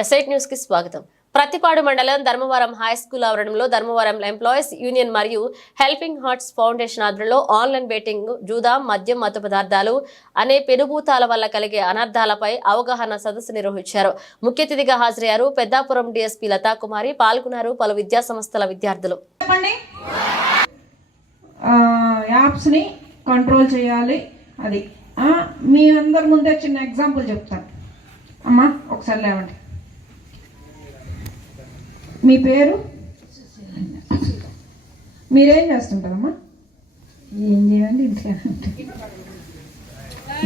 ఎస్ఐట్ news కి స్వాగతం. ప్రతిపాడు మండలం ధర్మవరం హై స్కూల్ ఆవరణంలో ధర్మవరం ఎంప్లాయీస్ యూనియన్ మరియు హెల్పింగ్ హార్ట్స్ ఫౌండేషన్ ఆధ్వర్యంలో ఆన్లైన్ బెట్టింగ్, జూదా, మద్యం, మత్తు పదార్థాలు అనే పెనుభూతాల వల్ల కలిగే అనర్థాలపై అవగాహన సదస్సు నిర్వహించారు. ముఖ్య అతిథిగా హాజరయ్యారు పెద్దాపురం డీఎస్పీ లతా కుమారి. పాల్గొన్నారు పలు విద్యా సంస్థల విద్యార్థులు. యాప్స్ ని కంట్రోల్ చేయాలి. అది మీ అందరి ముందే చిన్న ఎగ్జాంపుల్ చెప్తాను. అమ్మా ఒకసారి లేవండి. మీ పేరు? మీరేం చేస్తుంటారమ్మా? ఏం చేయాలి, ఇంట్లో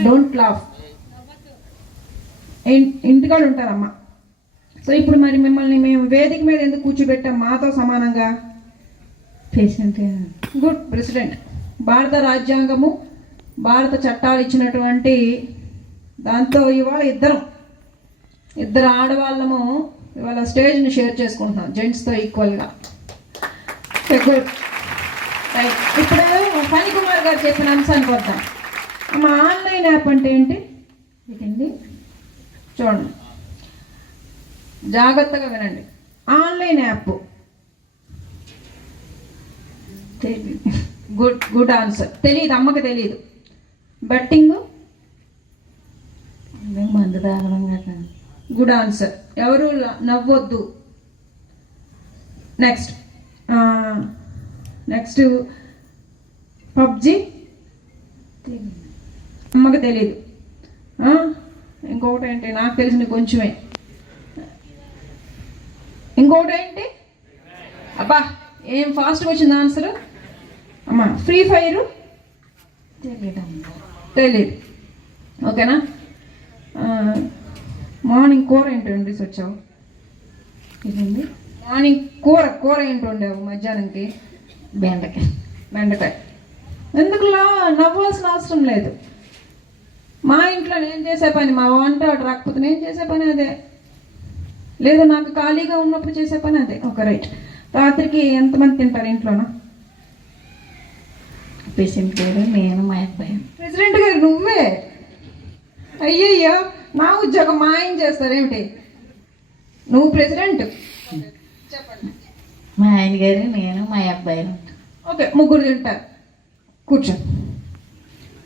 డోంట్ లాఫ్. ఇంటికాడ ఉంటారమ్మా. సో ఇప్పుడు మరి మిమ్మల్ని మేము వేదిక మీద ఎందుకు కూర్చోబెట్టాం? మాతో సమానంగా పేషెంట్. గుడ్. ప్రెసిడెంట్ భారత రాజ్యాంగము, భారత చట్టాలు ఇచ్చినటువంటి దాంతో ఇవాళ ఇద్దరు ఆడవాళ్ళము ఇవాళ స్టేజ్ని షేర్ చేసుకుంటున్నాం జెంట్స్తో ఈక్వల్గా. గుడ్. రైట్. ఇప్పుడు ఫణి కుమార్ గారు చెప్పిన అంశానికి వద్దాం. మా ఆన్లైన్ యాప్ అంటే ఏంటి? ఏంటండి చూడండి, జాగ్రత్తగా వినండి. Online app. Good answer. తెలియదు, అమ్మకి తెలియదు. బెట్టింగ్, మందు తాగడం కదా. Good answer. ఎవరు నవ్వొద్దు. నెక్స్ట్ పబ్జి, అమ్మకి తెలీదు. ఇంకొకటి ఏంటి? నాకు తెలిసిన కొంచెమే. ఇంకొకటి ఏంటి? అబ్బా ఏం ఫాస్ట్గా వచ్చింది ఆన్సర్. అమ్మా ఫ్రీ ఫైర్ తెలీదు. ఓకేనా? మార్నింగ్ కూర ఏంటి వండేసి వచ్చావు? ఇదండి మార్నింగ్ కూర ఏంటి వండావు మధ్యాహ్నంకి? బెండకాయ. ఎందుకులా నవ్వాల్సిన అవసరం లేదు. మా ఇంట్లో నేను చేసే పని, మా వంట రాకపోతే నేను చేసే పని అదే, లేదా నాకు ఖాళీగా ఉన్నప్పుడు చేసే పని అదే. Okay right. రాత్రికి ఎంతమంది తింటారు ఇంట్లోనా? పేషెంట్ గారు, నేను, మా అబ్బాయి. ప్రెసిడెంట్ గారు నువ్వే? అయ్యయ్యో, నా ఉద్యోగం మా ఆయన చేస్తారేమిటి? నువ్వు ప్రెసిడెంట్. చెప్పండి. మా ఆయన గారు, నేను, మా అబ్బాయి. ఓకే, ముగ్గురు తింటారు. కూర్చో.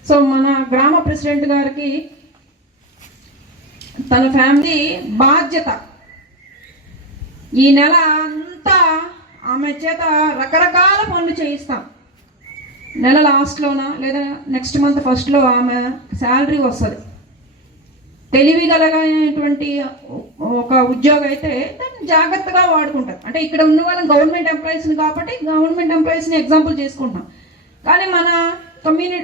సో మన గ్రామ ప్రెసిడెంట్ గారికి తన ఫ్యామిలీ బాధ్యత. ఈ నెల అంతా ఆమె చేత రకరకాల పనులు చేయిస్తాం. నెల లాస్ట్లోనా లేదా నెక్స్ట్ మంత్ ఫస్ట్లో ఆమె శాలరీ వస్తుంది. తెలివిగలగైనటువంటి ఒక ఉద్యోగం అయితే దాన్ని జాగ్రత్తగా వాడుకుంటారు. అంటే ఇక్కడ ఉన్న వాళ్ళని గవర్నమెంట్ ఎంప్లాయీస్ని కాబట్టి గవర్నమెంట్ ఎంప్లాయీస్ని ఎగ్జాంపుల్ చేసుకుంటాం. కానీ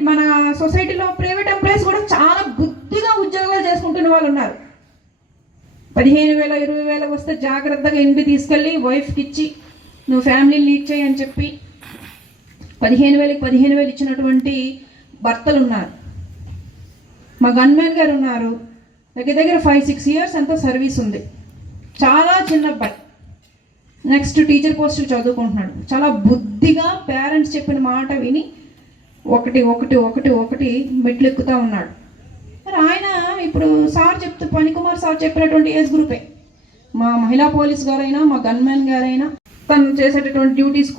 మన సొసైటీలో ప్రైవేట్ ఎంప్లాయీస్ కూడా చాలా బుద్ధిగా ఉద్యోగాలు చేసుకుంటున్న వాళ్ళు ఉన్నారు. 15,000 20,000 వస్తే జాగ్రత్తగా ఇంటికి తీసుకెళ్ళి వైఫ్కి ఇచ్చి నువ్వు ఫ్యామిలీ లీడ్ చేయి అని చెప్పి 15,000 ఇచ్చినటువంటి భర్తలు ఉన్నారు. మా గన్మ్యాన్ గారు ఉన్నారు, దగ్గర 5-6 years ఎంతో సర్వీస్ ఉంది. చాలా చిన్న అబ్బాయి, నెక్స్ట్ టీచర్ పోస్టులు చదువుకుంటున్నాడు. చాలా బుద్ధిగా పేరెంట్స్ చెప్పిన మాట విని ఒకటి మెట్లు ఎక్కుతూ ఉన్నాడు. మరి ఆయన ఇప్పుడు ఫణి కుమార్ సార్ చెప్పినటువంటి ఏజ్ గ్రూపే. మా మహిళా పోలీస్ గారైనా, మా గన్మ్యాన్ గారైనా తను చేసేటటువంటి డ్యూటీస్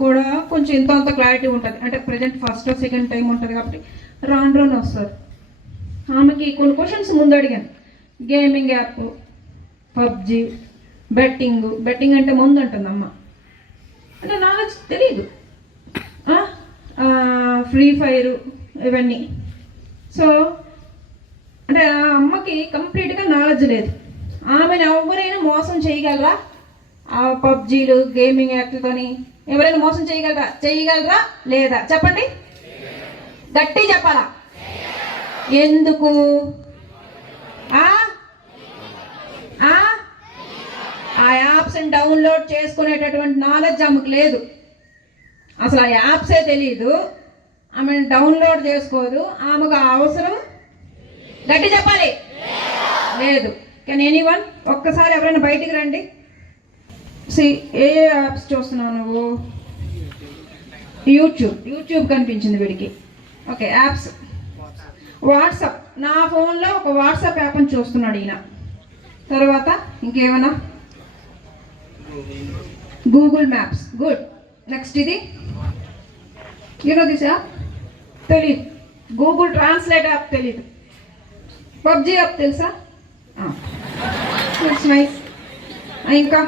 కూడా కొంచెం ఇంత క్లారిటీ ఉంటుంది. అంటే ప్రజెంట్ ఫస్ట్ సెకండ్ టైం ఉంటుంది కాబట్టి రాను వస్తారు. ఆమెకి కొన్ని క్వశ్చన్స్ ముందు అడిగాను. గేమింగ్ యాప్, పబ్జి, బెట్టింగ్ అంటే ముందు అంటుంది అమ్మ. అంటే నాలెడ్జ్ తెలీదు. ఫ్రీ ఫైర్ ఇవన్నీ. సో అంటే ఆ అమ్మకి కంప్లీట్గా నాలెడ్జ్ లేదు. ఆమెను ఎవరైనా మోసం చేయగలరా? ఆ పబ్జీలు, గేమింగ్ యాప్లతోని ఎవరైనా మోసం చేయగలరా లేదా? చెప్పండి, గట్టి చెప్పాలా? ఎందుకు? ఆ యాప్స్ డౌన్లోడ్ చేసుకునేటటువంటి నాలెడ్జ్ ఆమెకు లేదు. అసలు ఆ యాప్సే తెలియదు, ఆమె డౌన్లోడ్ చేసుకోదు. ఆమెకు అవసరం గట్టి చెప్పాలి లేదు. కెన్ ఎనీవన్ ఒక్కసారి ఎవరైనా బయటికి రండి. ఏ యాప్స్ చూస్తున్నావు నువ్వు? యూట్యూబ్ కనిపించింది వీడికి. Okay, apps. వాట్సాప్. నా ఫోన్లో ఒక వాట్సాప్ యాప్ని చూస్తున్నాడు ఈయన. తర్వాత ఇంకేమన్నా? Google maps. గుడ్. నెక్స్ట్ ఇది దిస్ యాప్ తెలీదు. గూగుల్ ట్రాన్స్లేట్ యాప్ తెలీదు. పబ్జీ యాప్ తెలుసా? It's nice. ఇంకా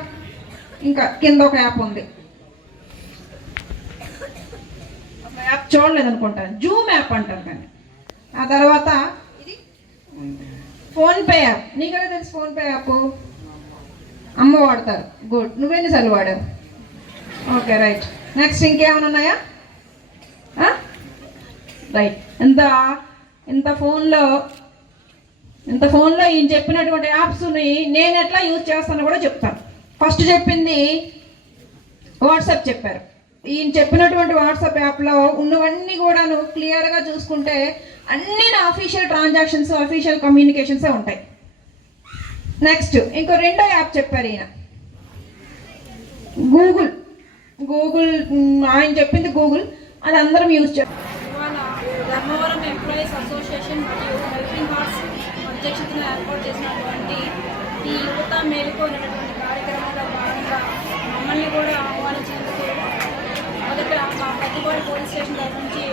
ఇంకా కింద ఒక యాప్ ఉంది, యాప్ చూడలేదు అనుకుంటాను, జూమ్ యాప్ అంటారు కానీ. ఆ తర్వాత ఇది ఫోన్పే యాప్. నీకనే తెలుసు ఫోన్పే యాప్? అమ్మ వాడతారు. గుడ్. నువ్వెన్నిసార్లు వాడావు? Okay, right. నెక్స్ట్ ఇంకేమైనా ఉన్నాయా? రైట్. ఇంత ఫోన్లో ఈయన చెప్పినటువంటి యాప్స్ని నేను ఎట్లా యూజ్ చేస్తానో కూడా చెప్తాను. ఫస్ట్ చెప్పింది వాట్సాప్ చెప్పారు. ఈయన చెప్పినటువంటి వాట్సాప్ యాప్లో ఉన్నవన్నీ కూడాను క్లియర్గా చూసుకుంటే అన్ని నా అఫీషియల్ ట్రాన్సాక్షన్స్, అఫీషియల్ కమ్యూనికేషన్సే ఉంటాయి. నెక్స్ట్ ఇంకో రెండో యాప్ చెప్పారు ఈయన, గూగుల్. ఆయన చెప్పింది గూగుల్, అది అందరం యూజ్ చేస్తాం. ఇవాళ ధర్మవరం ఎంప్లాయీస్ అసోసియేషన్ మరియు హెల్పింగ్ హార్ట్స్ అధ్యక్షతను ఏర్పాటు చేసినటువంటి ఈ యువత మేలుకు అనేటువంటి కార్యక్రమంలో భాగంగా మమ్మల్ని కూడా ఆహ్వానించినందుకు మొదట మా ప్రతిపాడు పోలీస్ స్టేషన్ తరఫు నుంచి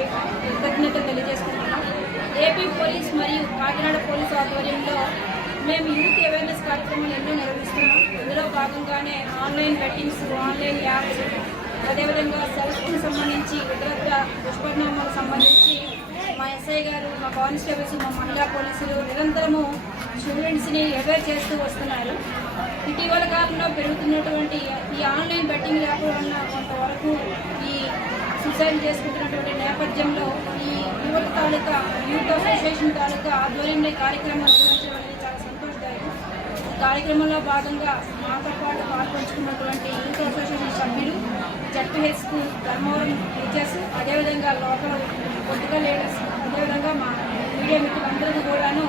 కృతజ్ఞతలు తెలియజేస్తున్నాము. ఏపీ పోలీస్ మరియు కాకినాడ పోలీస్ ఆధ్వర్యంలో మేము యూత్ అవేర్నెస్ కార్యక్రమాలు ఎన్నో నిర్వహిస్తున్నాం. ఇందులో భాగంగానే ఆన్లైన్ బెట్టింగ్స్, ఆన్లైన్ యాప్స్, అదేవిధంగా సెల్ఫ్కి సంబంధించి ఇతరత్ర దుష్పరిణామాలకు సంబంధించి మా ఎస్ఐ గారు, మా కానిస్టేబుల్స్, మా మహిళా పోలీసులు నిరంతరము స్టూడెంట్స్ని అవేర్ చేస్తూ వస్తున్నారు. ఇటీవల కాలంలో పెరుగుతున్నటువంటి ఈ ఆన్లైన్ బెట్టింగ్ యాప్ వల్ల కొంతవరకు ఈ సూసైడ్ చేసుకుంటున్నటువంటి నేపథ్యంలో ఈ యువత తాలూకా యూత్ అసోసియేషన్ తాలూకా ఆధ్వర్యంలో ఈ కార్యక్రమం నిర్వహించడం అనేది చాలా సంతోషదాయకం. ఈ కార్యక్రమంలో భాగంగా మాతో పాటు పాల్పంచుకున్నటువంటి యూత్ అసోసియేషన్ సభ్యులు, జడ్పీహెచ్ స్కూల్ ధర్మవరం టీచర్స్, అదేవిధంగా లోకల్ పొలిటికల్ లీడర్స్, అదేవిధంగా మా మీడియా మిత్రులందరికీ కూడాను